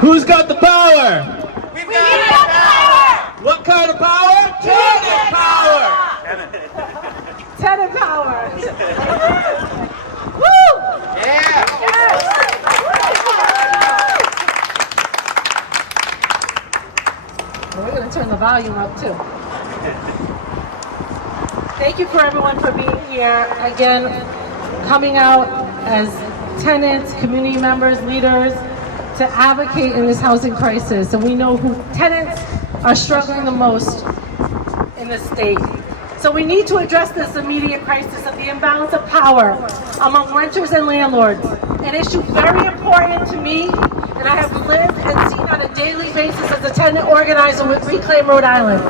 Who's got the power? We've got the power! What kind of power? Tenant power! Tenant power! Woo! Yeah! Yes. We're going to turn the volume up too. Thank you for everyone for being here. Again, coming out as tenants, community members, leaders, to advocate in this housing crisis. And we know who tenants are struggling the most in the state. So we need to address this immediate crisis of the imbalance of power among renters and landlords. An issue very important to me, and I have lived and seen on a daily basis as a tenant organizer with Reclaim Rhode Island.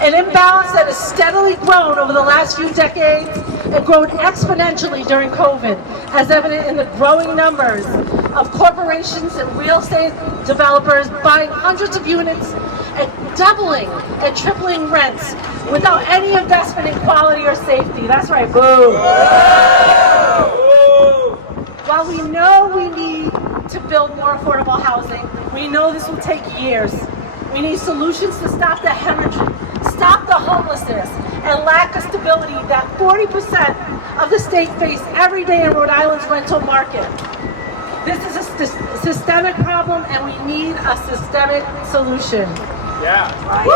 An imbalance that has steadily grown over the last few decades and grown exponentially during COVID, as evident in the growing numbers of corporations and real estate developers buying hundreds of units and doubling and tripling rents without any investment in quality or safety. That's right, boo! While we know we need to build more affordable housing, we know this will take years. We need solutions to stop the hemorrhaging, stop the homelessness, and lack of stability that 40% of the state face every day in Rhode Island's rental market. This is a systemic problem, and we need a systemic solution. Yeah. Right?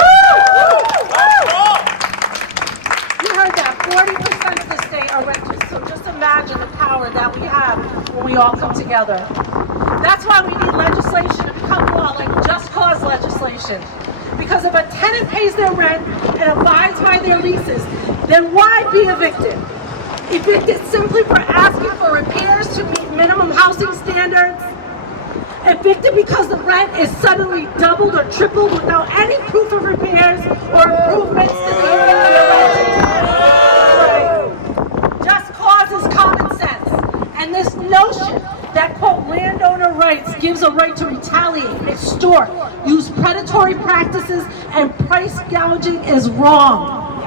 You heard that, 40% of the state are renters, so just imagine the power that we have when we all come together. That's why we need legislation to become law, like just cause legislation. Because if a tenant pays their rent and abides by their leases, then why be evicted? Evicted simply for asking for repairs to meet minimum housing standards? Evicted because the rent is suddenly doubled or tripled without any proof of repairs or improvements to the right. Just cause is common sense. And this notion that, quote, landowner rights gives a right to retaliate, extort, use predatory practices, and price gouging is wrong.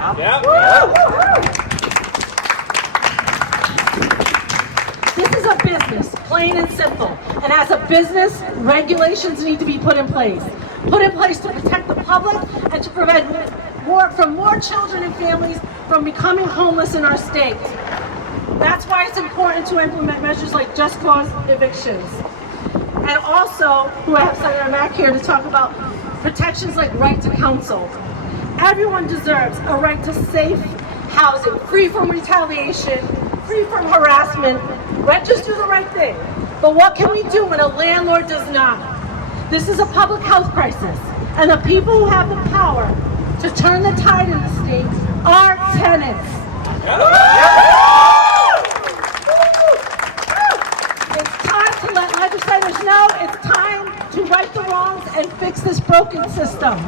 This is a business, plain and simple. And as a business, regulations need to be put in place. Put in place to protect the public and to prevent more children and families from becoming homeless in our state. That's why it's important to implement measures like just cause evictions. And also, I have Senator Mack here to talk about protections like right to counsel. Everyone deserves a right to safe housing, free from retaliation, free from harassment. Renters do the right thing. But what can we do when a landlord does not? This is a public health crisis, and the people who have the power to turn the tide in the state are tenants. It's time to let legislators know it's time to right the wrongs and fix this broken system.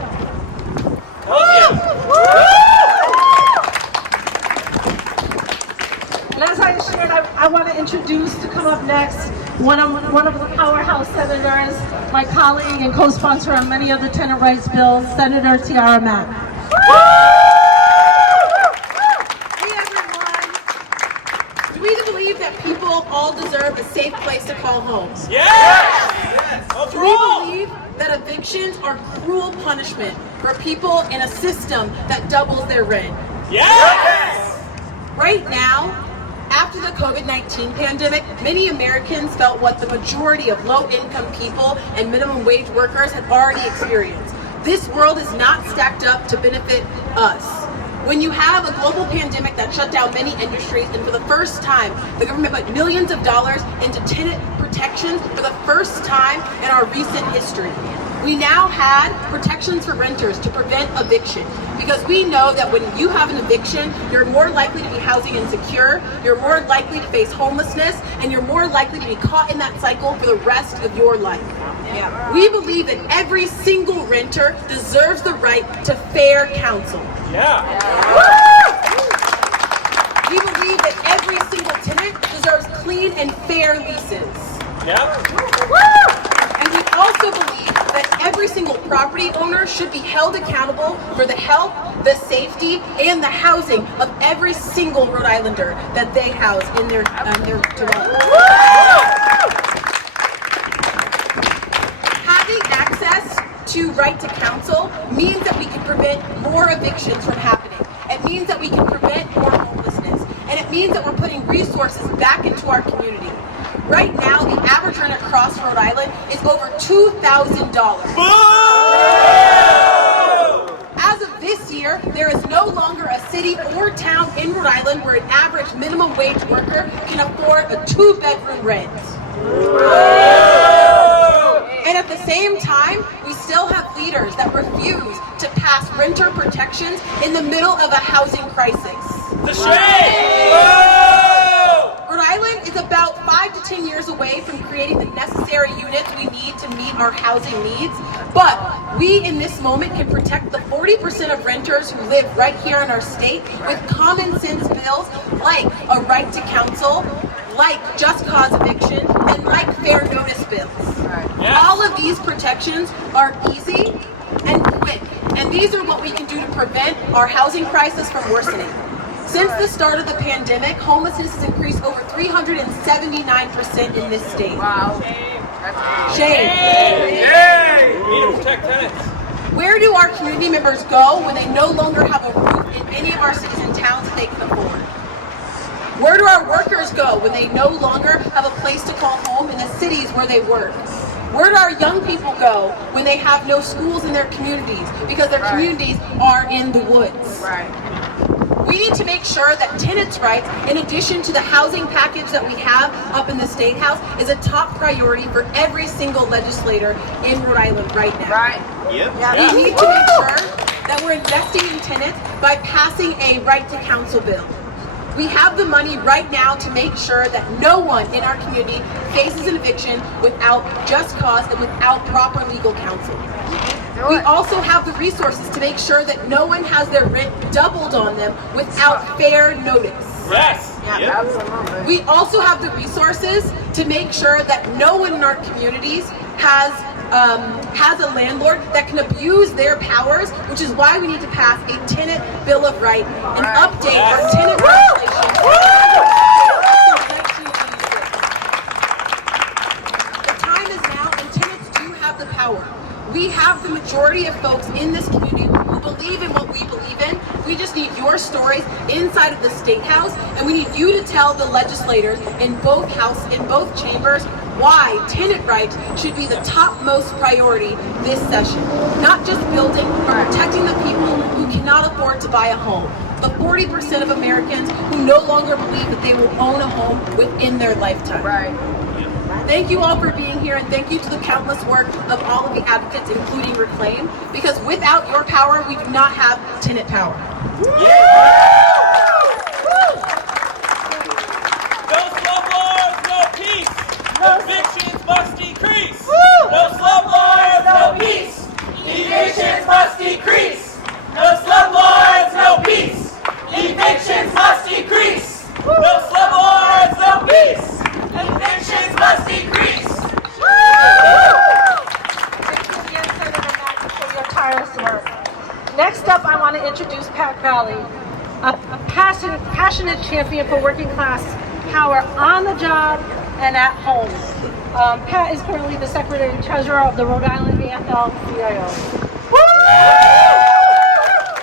And as I shared, I want to introduce to come up next one of the powerhouse senators, my colleague and co-sponsor on many of the tenant rights bills, Senator Tiara Mack. Hey everyone! Do we believe that people all deserve a safe place to call home? Yes! Do we believe that evictions are cruel punishment for people in a system that doubles their rent? Yes! Right now, after the COVID-19 pandemic, many Americans felt what the majority of low-income people and minimum wage workers had already experienced. This world is not stacked up to benefit us. When you have a global pandemic that shut down many industries, and for the first time, the government put millions of dollars into tenant protections for the first time in our recent history. We now had protections for renters to prevent eviction, because we know that when you have an eviction, you're more likely to be housing insecure, you're more likely to face homelessness, and you're more likely to be caught in that cycle for the rest of your life. We believe that every single renter deserves the right to fair counsel. We believe that every single tenant deserves clean and fair leases. And we also believe that every single property owner should be held accountable for the health, the safety, and the housing of every single Rhode Islander that they house in their development. right to counsel means that we can prevent more evictions from happening. It means that we can prevent more homelessness. And it means that we're putting resources back into our community. Right now, the average rent across Rhode Island is over $2,000. As of this year, there is no longer a city or town in Rhode Island where an average minimum wage worker can afford a 2-bedroom rent. And at the same time, we still have leaders that refuse to pass renter protections in the middle of a housing crisis. The shame! Rhode Island is about 5 to 10 years away from creating the necessary units we need to meet our housing needs, but we in this moment can protect the 40% of renters who live right here in our state with common sense bills like a right to counsel, like just cause eviction, and like fair notice bills. Yes. All of these protections are easy and quick, and these are what we can do to prevent our housing crisis from worsening. Since the start of the pandemic, homelessness has increased over 379% in this state. Wow. Shame. Yay! We need to protect tenants. Where do our community members go when they no longer have a roof in any of our cities and towns that they can afford? Where do our workers go when they no longer have a place to call home in the cities where they work? Where do our young people go when they have no schools in their communities because their communities are in the woods? Right. We need to make sure that tenants' rights, in addition to the housing package that we have up in the State House, is a top priority for every single legislator in Rhode Island right now. Right. Yep. We need to make sure that we're investing in tenants by passing a right to counsel bill. We have the money right now to make sure that no one in our community faces an eviction without just cause and without proper legal counsel. We also have the resources to make sure that no one has their rent doubled on them without fair notice. Yes. Yep. Absolutely. We also have the resources to make sure that no one in our communities has a landlord that can abuse their powers, which is why we need to pass a Tenant Bill of Rights and update our tenant regulations. The time is now, and tenants do have the power. We have the majority of folks in this community who believe in what we believe in. We just need your stories inside of the State House, and we need you to tell the legislators in both chambers why tenant rights should be the topmost priority this session. Not just building, but protecting the people who cannot afford to buy a home. The 40% of Americans who no longer believe that they will own a home within their lifetime. Right. Thank you all for being here, and thank you to the countless work of all of the advocates, including Reclaim, because without your power, we do not have tenant power. No slumlords, no peace. Evictions must decrease. No slumlords, no peace. Evictions must decrease. No slumlords, no peace. Evictions must decrease. No slumlords, no peace. Evictions must decrease. Thank you again, Senator Mackey, for your tireless work. Next up, I want to introduce Pat Valley, a passionate champion for working class power on the job and at home. Pat is currently the Secretary and Treasurer of the Rhode Island AFL-CIO.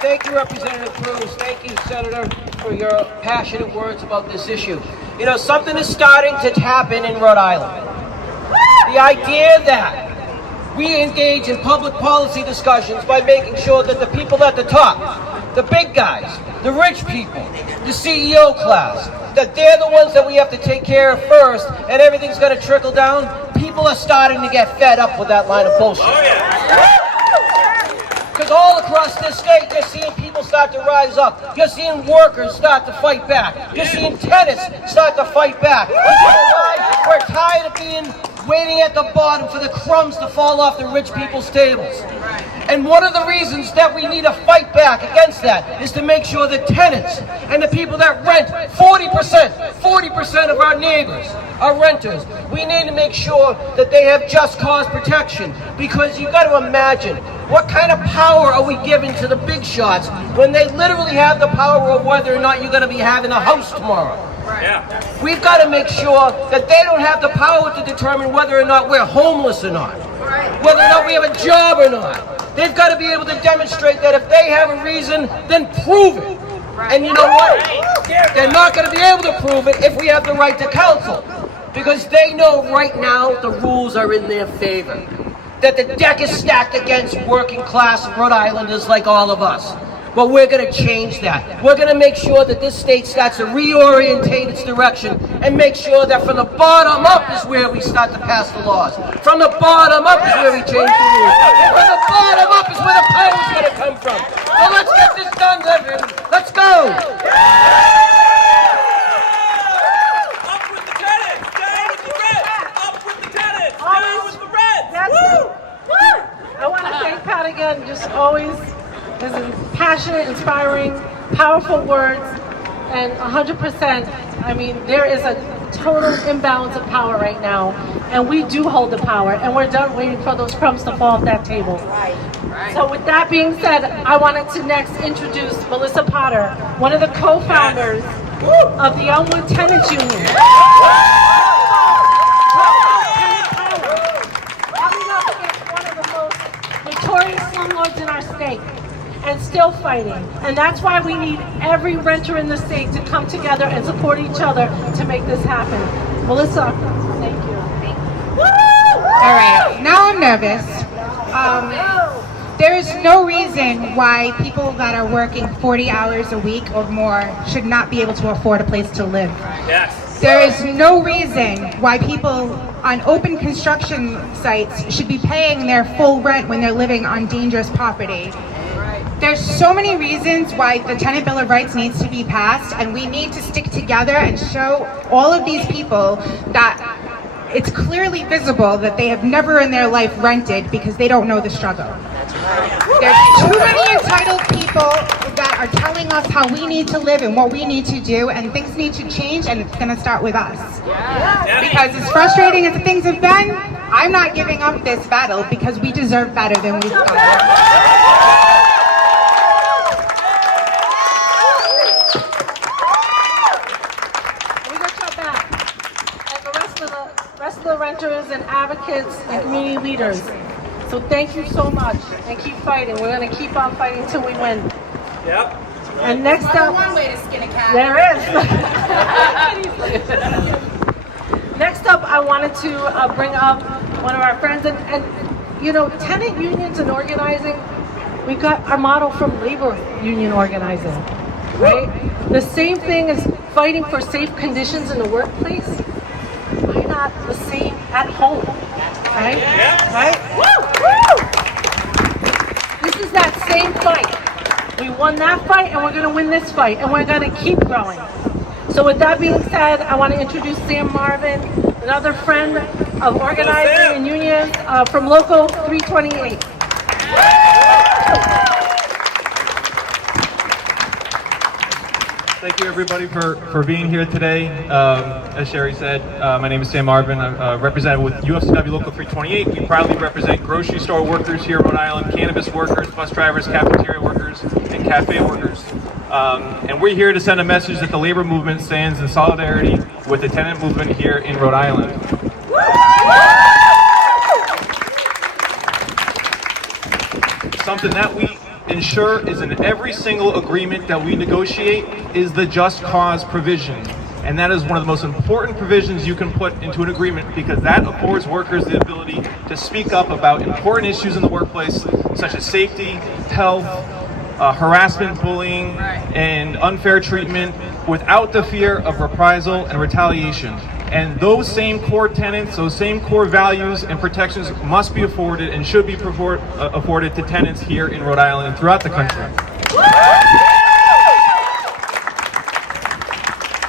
Thank you, Representative Cruz. Thank you, Senator, for your passionate words about this issue. You know, something is starting to happen in Rhode Island. The idea that we engage in public policy discussions by making sure that the people at the top, the big guys, the rich people, the CEO class, that they're the ones that we have to take care of first, and everything's going to trickle down. People are starting to get fed up with that line of bullshit. Oh yeah. Because all across this state, you're seeing people start to rise up. You're seeing workers start to fight back. You're seeing tenants start to fight back. You know why? We're tired of waiting at the bottom for the crumbs to fall off the rich people's tables. And one of the reasons that we need to fight back against that is to make sure that tenants and the people that rent, 40% of our neighbors are renters. We need to make sure that they have just cause protection, because you got to imagine, what kind of power are we giving to the big shots when they literally have the power of whether or not you're going to be having a house tomorrow? Yeah. We've got to make sure that they don't have the power to determine whether or not we're homeless or not, whether or not we have a job or not. They've got to be able to demonstrate that if they have a reason, then prove it. And you know what? They're not going to be able to prove it if we have the right to counsel. Because they know right now the rules are in their favor. That the deck is stacked against working class Rhode Islanders like all of us. But we're going to change that. We're going to make sure that this state starts to reorientate its direction and make sure that from the bottom up is where we start to pass the laws. From the bottom up is where we change the rules. And from the bottom up is where the power is going to come from. So let's get this done, Evan. Let's go. Up with the tenants, down with the Reds. Up with the tenants, down with the Reds. Woo! I want to thank Pat again, just always his passionate, inspiring, powerful words, and 100%, I mean, there is a total imbalance of power right now, and we do hold the power, and we're done waiting for those crumbs to fall off that table. Right. So with that being said, I wanted to next introduce Melissa Potter, one of the co-founders of the Elmwood Tenants Union. Coming up against one of the most notorious slumlords in our state, and still fighting. And that's why we need every renter in the state to come together and support each other to make this happen. Melissa, thank you. All right, now I'm nervous. There is no reason why people that are working 40 hours a week or more should not be able to afford a place to live. Yes. There is no reason why people on open construction sites should be paying their full rent when they're living on dangerous property. There's so many reasons why the Tenant Bill of Rights needs to be passed, and we need to stick together and show all of these people that it's clearly visible that they have never in their life rented because they don't know the struggle. There's too many entitled people that are telling us how we need to live and what we need to do, and things need to change, and it's going to start with us. Because as frustrating as things have been, I'm not giving up this battle because we deserve better than we've got. Rest of the renters and advocates and community leaders. So thank you so much, and keep fighting. We're going to keep on fighting until we win. Yep. And next up, One way to skin a cat. there is. Next up, I wanted to bring up one of our friends, and you know, tenant unions and organizing. We got our model from labor union organizing, right? The same thing as fighting for safe conditions in the workplace. Why not the same at home, right? Yeah. Right? Woo! This is that same fight. We won that fight, and we're going to win this fight, and we're going to keep growing. So with that being said, I want to introduce Sam Marvin, another friend of organizing and unions from Local 328. Thank you, everybody, for being here today. As Sherry said, my name is Sam Marvin. I'm represented with UFCW Local 328. We proudly represent grocery store workers here in Rhode Island, cannabis workers, bus drivers, cafeteria workers, and cafe workers. And we're here to send a message that the labor movement stands in solidarity with the tenant movement here in Rhode Island. Something that we ensure is in every single agreement that we negotiate is the just cause provision. And that is one of the most important provisions you can put into an agreement, because that affords workers the ability to speak up about important issues in the workplace, such as safety, health, harassment, bullying, and unfair treatment, without the fear of reprisal and retaliation. And those same core tenets, those same core values and protections must be afforded and should be afforded to tenants here in Rhode Island and throughout the country.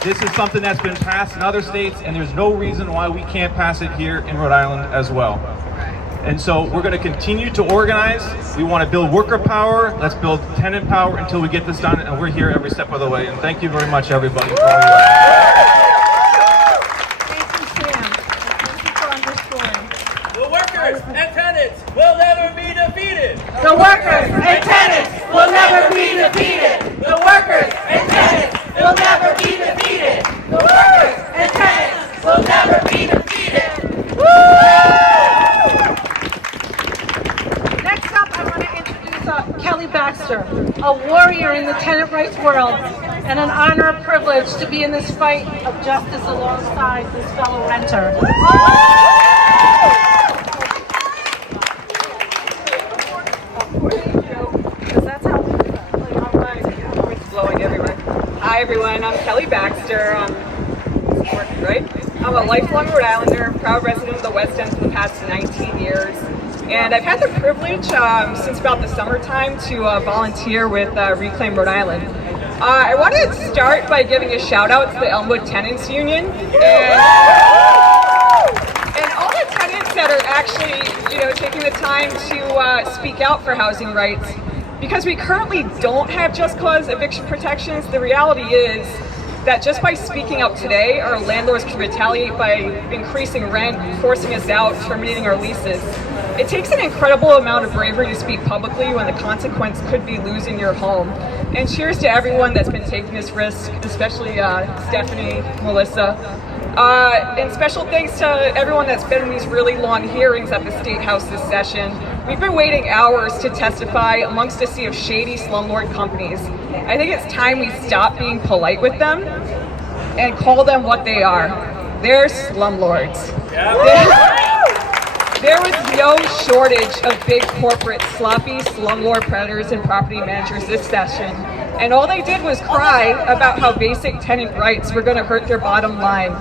This is something that's been passed in other states, and there's no reason why we can't pass it here in Rhode Island as well. And so we're going to continue to organize. We want to build worker power. Let's build tenant power until we get this done, and we're here every step of the way. And thank you very much, everybody, for all you The workers and tenants will never be defeated. The workers and tenants will never be defeated. The workers and tenants will never be defeated. The workers and tenants will never be defeated. Woo! Next up, I want to Baxter, a warrior in the tenant rights world, and an honor and privilege to be in this fight of justice alongside this fellow renter. Hi everyone, I'm Kelly Baxter. I'm a lifelong Rhode Islander, proud resident of the West End for the past 19 years. And I've had the privilege since about the summertime to volunteer with Reclaim Rhode Island. I want to start by giving a shout out to the Elmwood Tenants Union and all the tenants that are actually, taking the time to speak out for housing rights. Because we currently don't have just cause eviction protections, the reality is that just by speaking out today, our landlords can retaliate by increasing rent, forcing us out, terminating our leases. It takes an incredible amount of bravery to speak publicly when the consequence could be losing your home. And cheers to everyone that's been taking this risk, especially Stephanie, Melissa. And special thanks to everyone that's been in these really long hearings at the State House this session. We've been waiting hours to testify amongst a sea of shady slumlord companies. I think it's time we stop being polite with them and call them what they are. They're slumlords. There was no shortage of big corporate sloppy slumlord predators and property managers this session. And all they did was cry about how basic tenant rights were going to hurt their bottom line.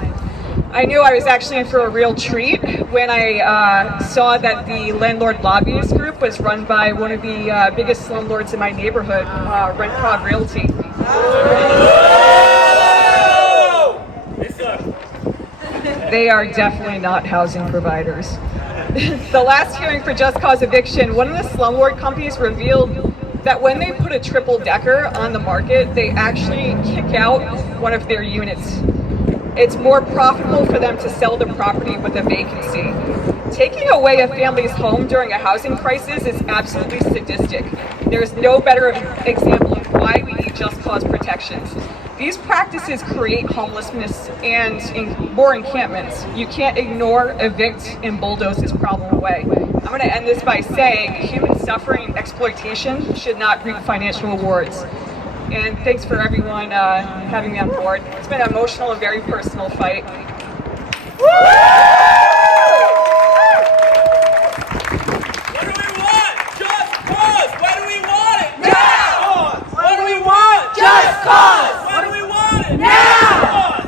I knew I was actually in for a real treat when I saw that the landlord lobbyist group was run by one of the biggest slumlords in my neighborhood, Rent Prod Realty. They are definitely not housing providers. The last hearing for Just Cause Eviction, one of the slumlord companies revealed that when they put a triple-decker on the market, they actually kick out one of their units. It's more profitable for them to sell the property with a vacancy. Taking away a family's home during a housing crisis is absolutely sadistic. There's no better example of why we need just cause protections. These practices create homelessness and more encampments. You can't ignore, evict, and bulldoze this problem away. I'm going to end this by saying human suffering and exploitation should not reap financial rewards. And thanks for everyone having me on board. It's been an emotional and very personal fight. What do we want? Just cause! When do we want it? Now! What do we want? Just cause! When do we want it? Now!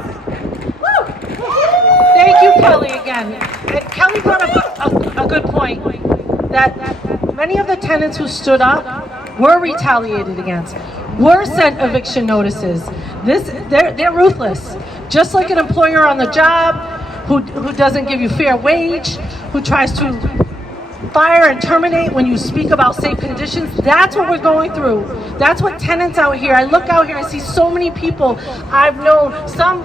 Thank you, Kelly, again. And Kelly brought up a good point, that many of the tenants who stood up were retaliated against, were sent eviction notices. They're ruthless. Just like an employer on the job who doesn't give you fair wage, who tries to fire and terminate when you speak about safe conditions. That's what we're going through. That's what tenants out here. I look out here and see so many people I've known,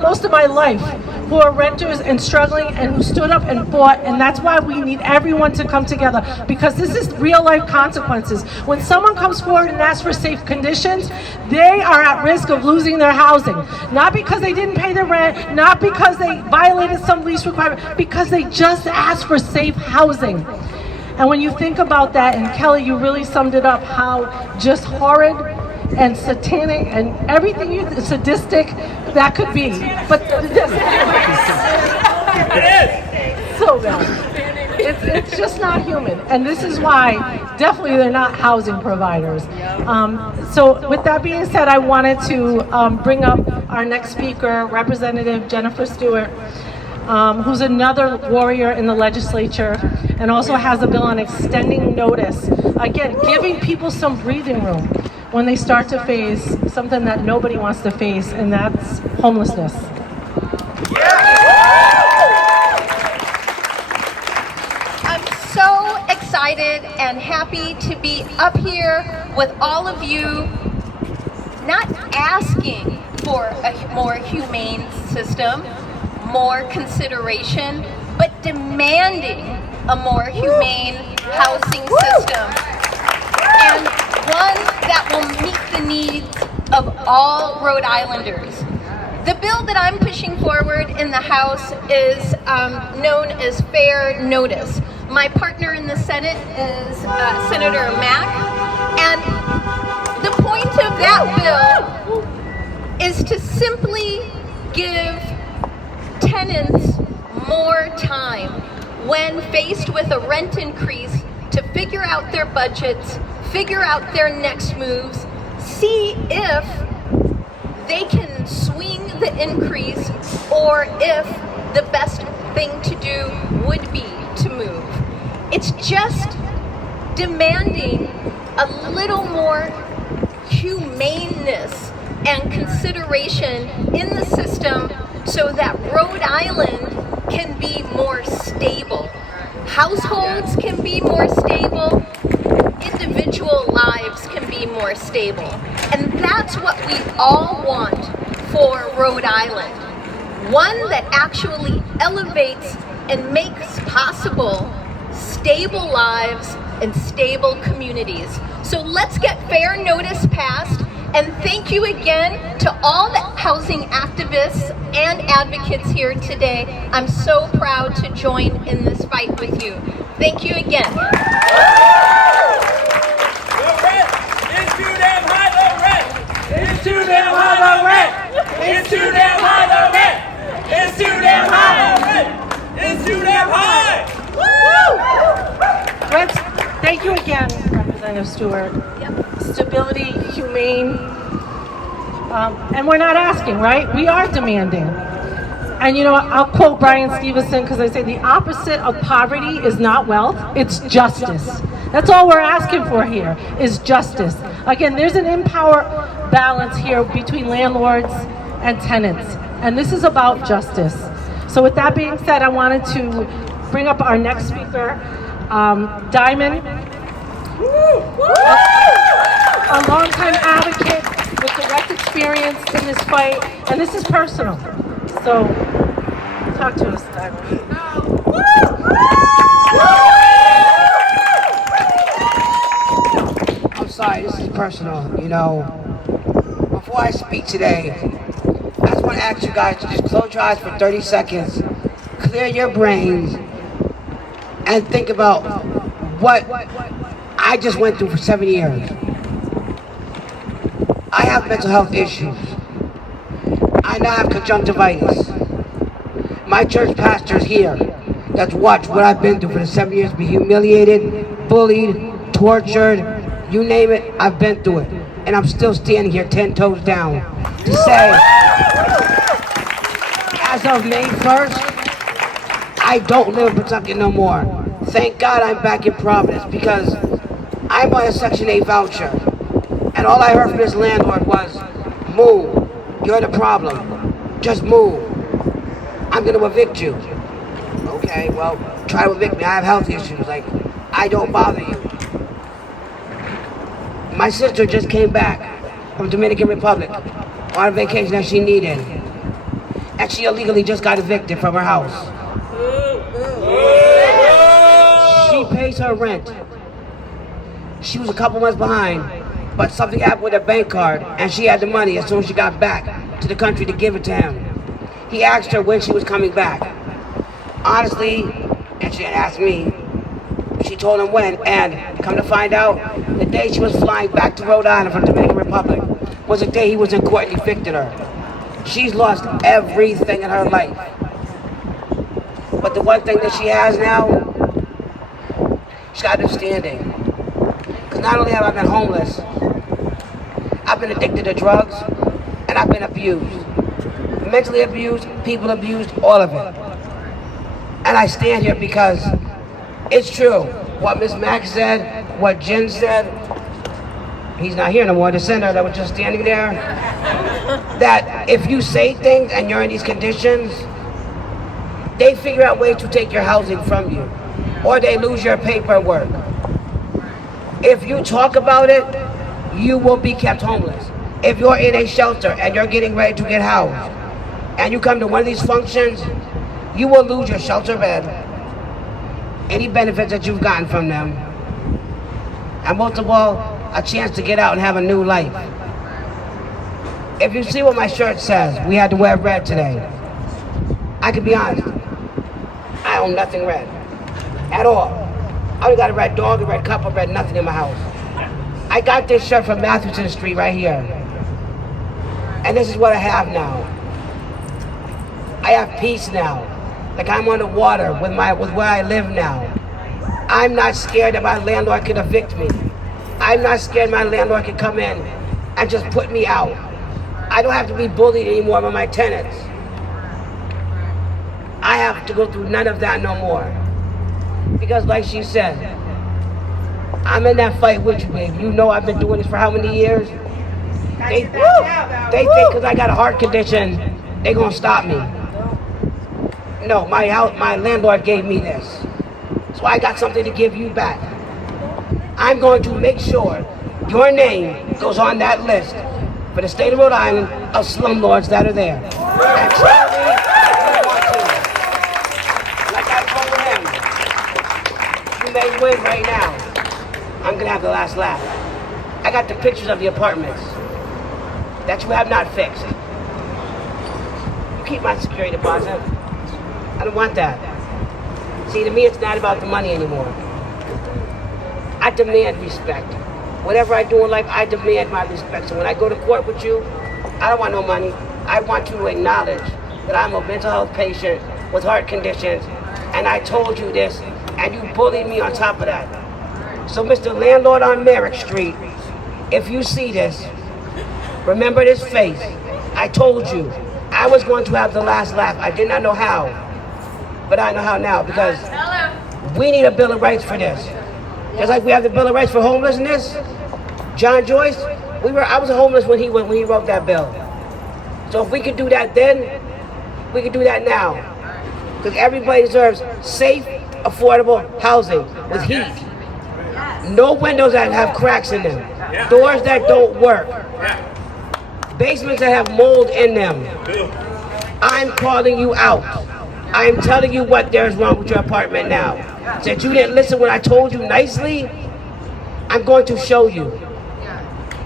most of my life, who are renters and struggling and who stood up and fought, and that's why we need everyone to come together, because this is real life consequences. When someone comes forward and asks for safe conditions, they are at risk of losing their housing. Not because they didn't pay their rent, not because they violated some lease requirement, because they just asked for safe housing. And when you think about that, and Kelly, you really summed it up, how just horrid and satanic and everything sadistic that could be. But it is so bad. It's just not human. And this is why definitely they're not housing providers. So with that being said, I wanted to bring up our next speaker, Representative Jennifer Stewart, who's another warrior in the legislature and also has a bill on extending notice. Again, giving people some breathing room when they start to face something that nobody wants to face, and that's homelessness. I'm so excited and happy to be up here with all of you, not asking for a more humane system, more consideration, but demanding a more humane housing system, and one that will meet the needs of all Rhode Islanders. The bill that I'm pushing forward in the House is known as Fair Notice. My partner in the Senate is Senator Mack, and The point of that bill is to simply give tenants more time when faced with a rent increase to figure out their budgets, figure out their next moves, see if they can swing the increase or if the best thing to do would be to move. It's just demanding a little more humaneness and consideration in the system so that Rhode Island can be more stable. Households can be more stable. Individual lives can be more stable. And that's what we all want for Rhode Island. One that actually elevates and makes possible stable lives and stable communities. So let's get fair notice passed, and thank you again to all the housing activists and advocates here today. I'm so proud to join in this fight with you. Thank you again. The rent is too damn high, the rent is too damn high, the rent is too damn high, the rent is too damn high, the rent is too damn high. Thank you again, Representative Stewart. Stability, humane, and we're not asking, right? We are demanding. And you know, I'll quote Brian Stevenson because I say the opposite of poverty is not wealth, it's justice. That's all we're asking for here, is justice. Again, there's an empower balance here between landlords and tenants, and this is about justice. So with that being said, I wanted to bring up our next speaker, Diamond, a longtime advocate with direct experience in this fight, and this is personal. So, talk to us, Diamond. I'm sorry, this is personal. You know, before I speak today, I just want to ask you guys to just close your eyes for 30 seconds, clear your brains, and think about what I just went through for 7 years. I have mental health issues. I now have conjunctivitis. My church pastor's here that's watched what I've been through for the 7 years, be humiliated, bullied, tortured, you name it, I've been through it. And I'm still standing here 10 toes down to say, as of May 1st, I don't live in Pawtucket no more. Thank God I'm back in Providence because I'm on a Section 8 voucher. And all I heard from this landlord was, move, you're the problem, just move. I'm gonna evict you. Okay, well, try to evict me, I have health issues, like, I don't bother you. My sister just came back from Dominican Republic on a vacation that she needed. And she illegally just got evicted from her house. She pays her rent. She was a couple months behind, but something happened with her bank card, and she had the money as soon as she got back to the country to give it to him. He asked her when she was coming back. Honestly, and she didn't ask me, she told him when, and come to find out, the day she was flying back to Rhode Island from the Dominican Republic was the day he was in court and evicted her. She's lost everything in her life. But the one thing that she has now, she's got understanding. Because not only have I been homeless, I've been addicted to drugs, and I've been abused. Mentally abused, people abused, all of it. And I stand here because it's true. What Miss Max said, what Jen said, he's not here no more, the senator that was just standing there, that if you say things and you're in these conditions, they figure out ways to take your housing from you, or they lose your paperwork. If you talk about it, you will be kept homeless. If you're in a shelter and you're getting ready to get housed, and you come to one of these functions, you will lose your shelter bed, any benefits that you've gotten from them, and most of all, a chance to get out and have a new life. If you see what my shirt says, we had to wear red today. I can be honest, I own nothing red, at all. I only got a red dog, a red cup, a red nothing in my house. I got this shirt from Matheson Street right here. And this is what I have now. I have peace now. Like I'm on the water with where I live now. I'm not scared that my landlord can evict me. I'm not scared my landlord can come in and just put me out. I don't have to be bullied anymore by my tenants. I have to go through none of that no more. Because like she said, I'm in that fight with you, baby. You know I've been doing this for how many years? They think because I got a heart condition, they gonna stop me. No, my landlord gave me this. So I got something to give you back. I'm going to make sure your name goes on that list for the state of Rhode Island of slumlords that are there. And tell me if you want to. Like I told him, you may win right now. I'm gonna have the last laugh. I got the pictures of the apartments that you have not fixed. You keep my security deposit. I don't want that. See, to me, it's not about the money anymore. I demand respect. Whatever I do in life, I demand my respect. So when I go to court with you, I don't want no money. I want you to acknowledge that I'm a mental health patient with heart conditions, and I told you this, and you bullied me on top of that. So Mr. Landlord on Merrick Street, if you see this, remember this face. I told you I was going to have the last laugh. I did not know how, but I know how now, because we need a Bill of Rights for this. Just like we have the Bill of Rights for homelessness. John Joyce, I was homeless when he wrote that bill. So if we could do that then, we could do that now. Because everybody deserves safe, affordable housing with heat. No windows that have cracks in them. Doors that don't work. Basements that have mold in them. I'm calling you out. I'm telling you what there's wrong with your apartment now. Since you didn't listen when I told you nicely, I'm going to show you.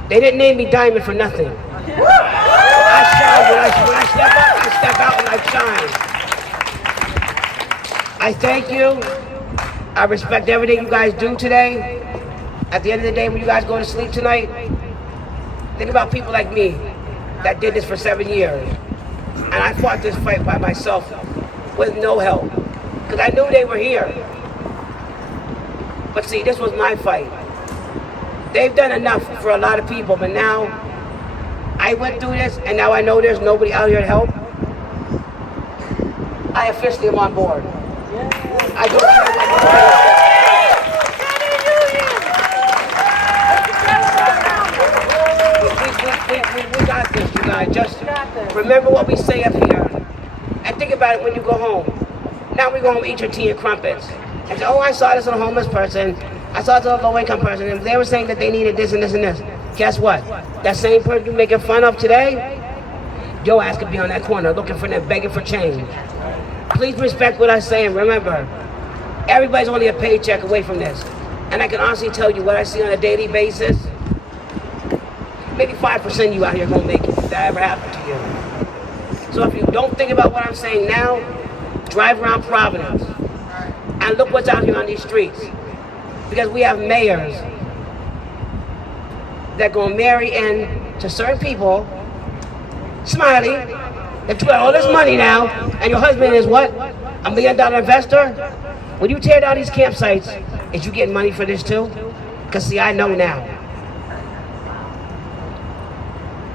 They didn't name me Diamond for nothing. I shine. When I step up, I step out and I shine. I thank you. I respect everything you guys do today. At the end of the day, when you guys go to sleep tonight, think about people like me that did this for 7 years. And I fought this fight by myself with no help. Because I knew they were here. But see, this was my fight. They've done enough for a lot of people, but now I went through this, and now I know there's nobody out here to help. I officially am on board. I don't care what we got this, you guys. Just remember what we say up here. And think about it when you go home. Now we go home and eat your tea and crumpets. And say, oh, I saw this on a homeless person. I saw this on a low-income person. And they were saying that they needed this and this and this. Guess what? That same person you're making fun of today, your ass could be on that corner looking for them, begging for change. Please respect what I say, and remember, everybody's only a paycheck away from this. And I can honestly tell you what I see on a daily basis, maybe 5% of you out here gonna make it if that ever happened to you. So if you don't think about what I'm saying now, drive around Providence and look what's out here on these streets. Because we have mayors that gonna marry in to certain people, Smiley, that you got all this money now, and your husband is what? $1 million investor? When you tear down these campsites, is you getting money for this too? Because see, I know now.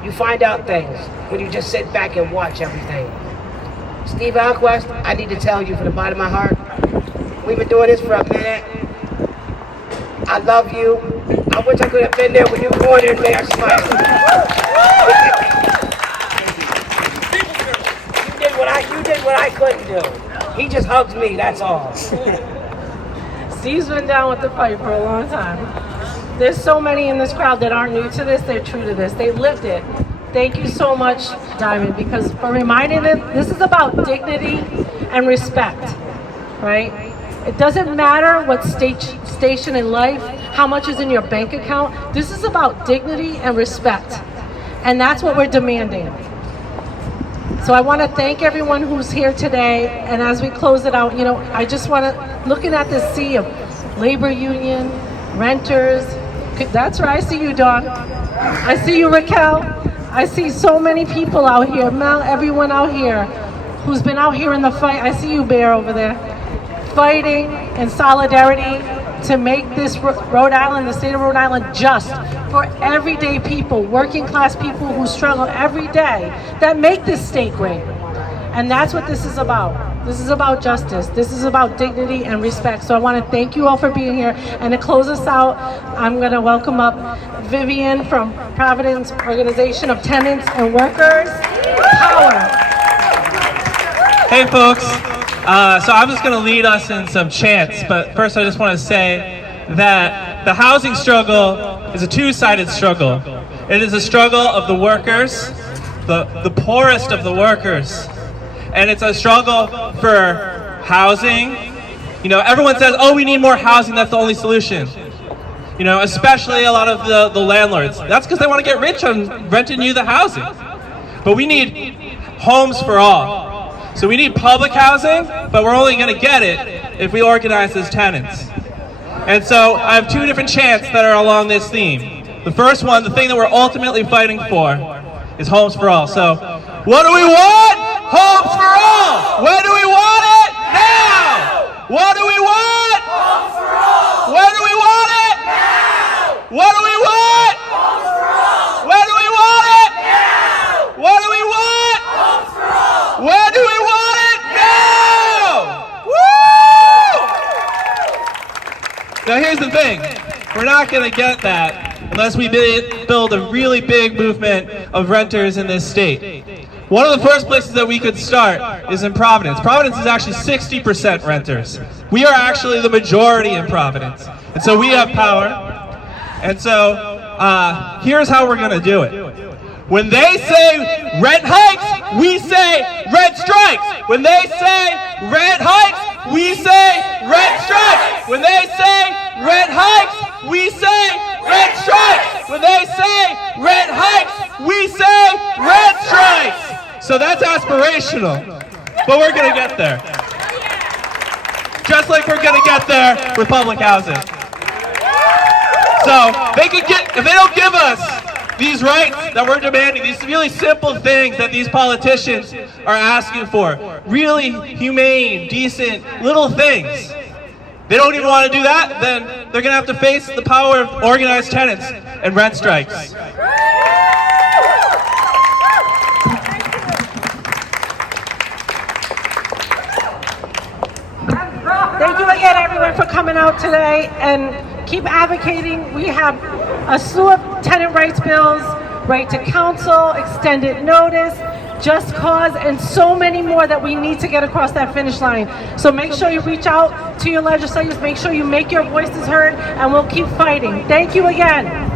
You find out things when you just sit back and watch everything. Steve Alquist, I need to tell you from the bottom of my heart, we've been doing this for a minute. I love you. I wish I could have been there when you were going in there, Smiley. You did what I couldn't do. He just hugged me, that's all. Steve's been down with the fight for a long time. There's so many in this crowd that aren't new to this, they're true to this. They lived it. Thank you so much, Diamond, because for reminding them, this is about dignity and respect, right? It doesn't matter what station in life, how much is in your bank account. This is about dignity and respect. And that's what we're demanding. So I want to thank everyone who's here today. And as we close it out, I just want to, looking at this sea of labor union, renters, That's right, I see you, Dawn. I see you, Raquel. I see so many people out here. Mel, everyone out here who's been out here in the fight. I see you, Bear, over there. Fighting in solidarity to make this Rhode Island, the state of Rhode Island, just for everyday people, working class people who struggle every day that make this state great. And that's what this is about. This is about justice. This is about dignity and respect. So I want to thank you all for being here. And to close us out, I'm going to welcome up Vivian from Providence Organization of Tenants and Workers. Power. Hey folks, so I'm just going to lead us in some chants, but first I just want to say that the housing struggle is a two-sided struggle. It is a struggle of the workers, the poorest of the workers, and it's a struggle for housing. You know, everyone says, oh, we need more housing, that's the only solution. You know, especially a lot of the landlords. That's because they want to get rich on renting you the housing. But we need homes for all. So we need public housing, but we're only going to get it if we organize as tenants. And so I have two different chants that are along this theme. The first one, the thing that we're ultimately fighting for, is homes for all. So, what do we want? Homes for all! When do we want it? Now! What do we want? Homes for all! When do we want it? Now! What do we want? Homes for all! When do we want it? Now! What do we want? Homes for all! When do we want it? Now! Woo! Now here's the thing. We're not going to get that unless we build a really big movement of renters in this state. One of the first places that we could start is in Providence. Providence is actually 60% renters. We are actually the majority in Providence. And so we have power. And so here's how we're going to do it. When they say rent hikes, we say rent strikes. When they say rent hikes, we say rent strikes. When they say rent hikes, we say rent strikes. When they say rent hikes, we say rent strikes. So that's aspirational, but we're going to get there. Just like we're going to get there with public housing. So if they don't give us these rights that we're demanding, these really simple things that these politicians are asking for, really humane, decent, little things, they don't even want to do that, then they're going to have to face the power of organized tenants and rent strikes. Thank you again, everyone, for coming out today and keep advocating. We have a slew of tenant rights bills, right to counsel, extended notice, just cause, and so many more that we need to get across that finish line. So make sure you reach out to your legislators, make sure you make your voices heard, and we'll keep fighting. Thank you again.